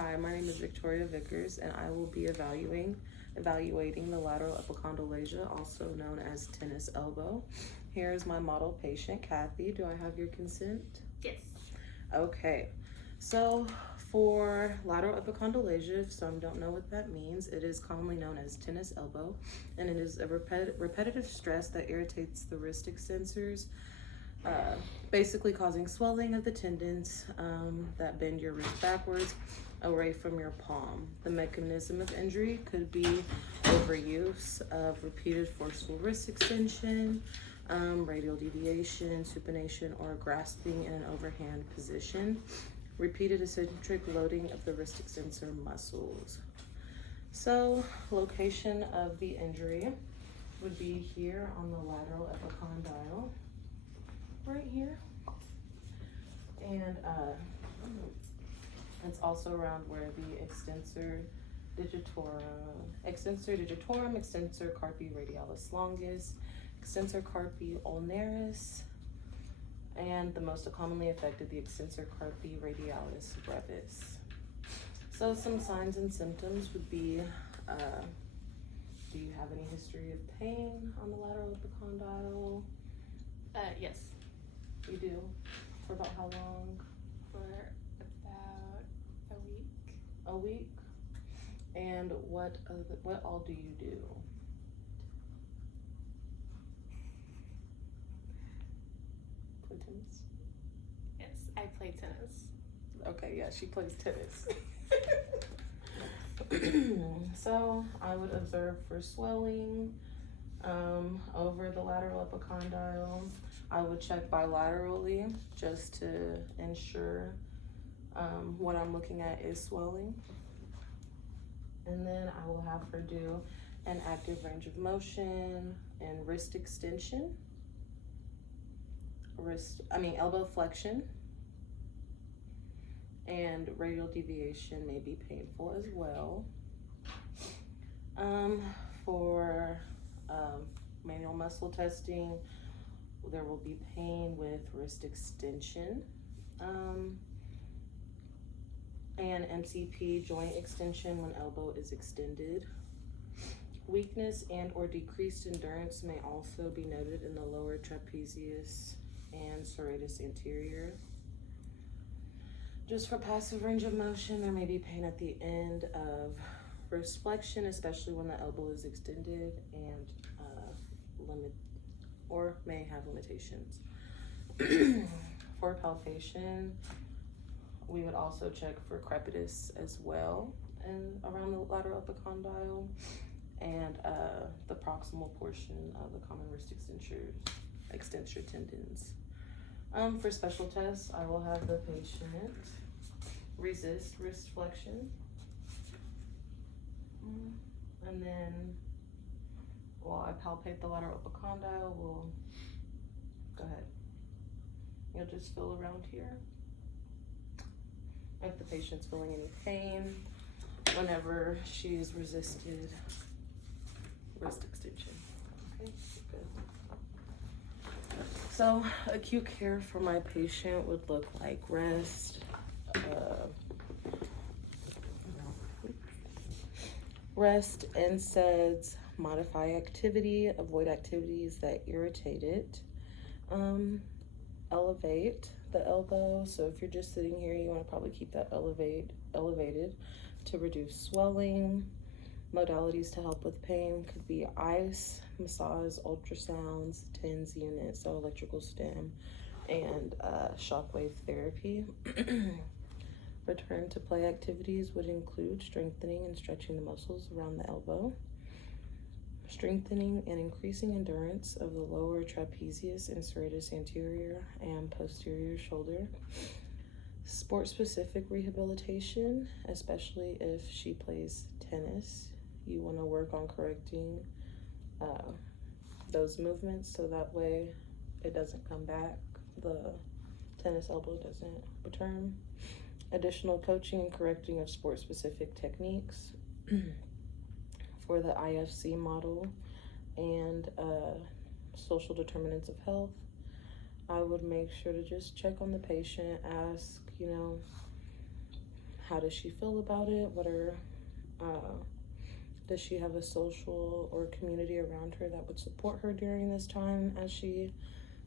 Hi, my name is Victoria Vickers, and I will be evaluating the lateral epicondyalgia, also known as tennis elbow. Here is my model patient, Kathy. Do I have your consent? Yes. Okay, so for lateral epicondyalgia, if some don't know what that means, it is commonly known as tennis elbow, and it is a repetitive stress that irritates the wrist extensors, basically causing swelling of the tendons that bend your wrist backwards away from your palm. The mechanism of injury could be overuse of repeated forceful wrist extension, radial deviation, supination, or grasping in an overhand position, repeated eccentric loading of the wrist extensor muscles. So, location of the injury would be here on the lateral epicondyle, right here, and it's also around where the extensor digitorum, extensor carpi radialis longus, extensor carpi ulnaris, and the most commonly affected, the extensor carpi radialis brevis. So some signs and symptoms would be, do you have any history of pain on the lateral epicondyle? Yes. You do? For about how long? For about a week. A week? And what all do you do? Play tennis? Yes, I play tennis. Okay, yeah, she plays tennis. So I would observe for swelling over the lateral epicondyle. I would check bilaterally just to ensure what I'm looking at is swelling. And then I will have her do an active range of motion and wrist extension, elbow flexion, and radial deviation may be painful as well. For manual muscle testing, there will be pain with wrist extension, and MCP joint extension when elbow is extended. Weakness and or decreased endurance may also be noted in the lower trapezius and serratus anterior. Just for passive range of motion, there may be pain at the end of wrist flexion, especially when the elbow is extended, and may have limitations. For palpation, we would also check for crepitus as well, and around the lateral epicondyle and the proximal portion of the common wrist extensor tendons. For special tests, I will have the patient resist wrist flexion, and then while I palpate the lateral epicondyle, we'll go ahead. You'll just feel around here if the patient's feeling any pain whenever she's resisted wrist extension. Okay, good. So acute care for my patient would look like rest, NSAIDs, modify activity, avoid activities that irritate it, elevate the elbow. So if you're just sitting here, you want to probably keep that elevated to reduce swelling. Modalities to help with pain could be ice, massage, ultrasounds, TENS unit, so electrical stim, and shockwave therapy. Return to play activities would include strengthening and stretching the muscles around the elbow, strengthening and increasing endurance of the lower trapezius and serratus anterior and posterior shoulder, sport-specific rehabilitation, especially if she plays tennis. You want to work on correcting those movements so that way it doesn't come back, the tennis elbow doesn't return. Additional coaching and correcting of sport-specific techniques for the IFC model and social determinants of health. I would make sure to just check on the patient, ask, how does she feel about it? Does she have a social or community around her that would support her during this time as she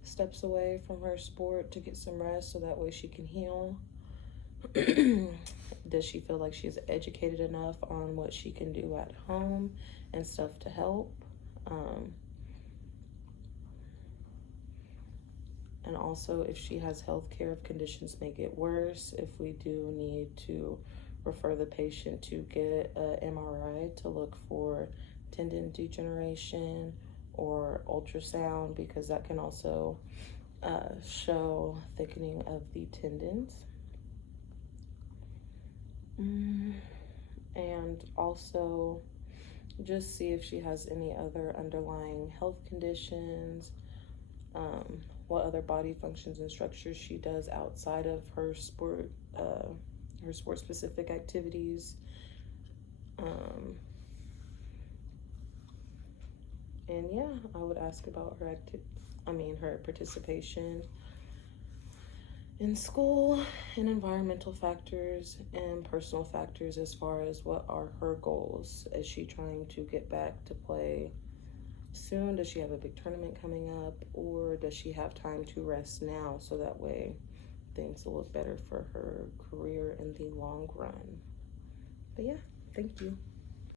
steps away from her sport to get some rest so that way she can heal? Does she feel like she's educated enough on what she can do at home and stuff to help? And also if she has health care, if conditions make it worse, if we do need to refer the patient to get an MRI to look for tendon degeneration or ultrasound, because that can also show thickening of the tendons. And also just see if she has any other underlying health conditions, what other body functions and structures she does outside of her sport specific activities. And yeah, I would ask about her her participation in school, and environmental factors and personal factors as far as what are her goals. Is she trying to get back to play soon? Does she have a big tournament coming up, or does she have time to rest now so that way things will look better for her career in the long run? But yeah, thank you.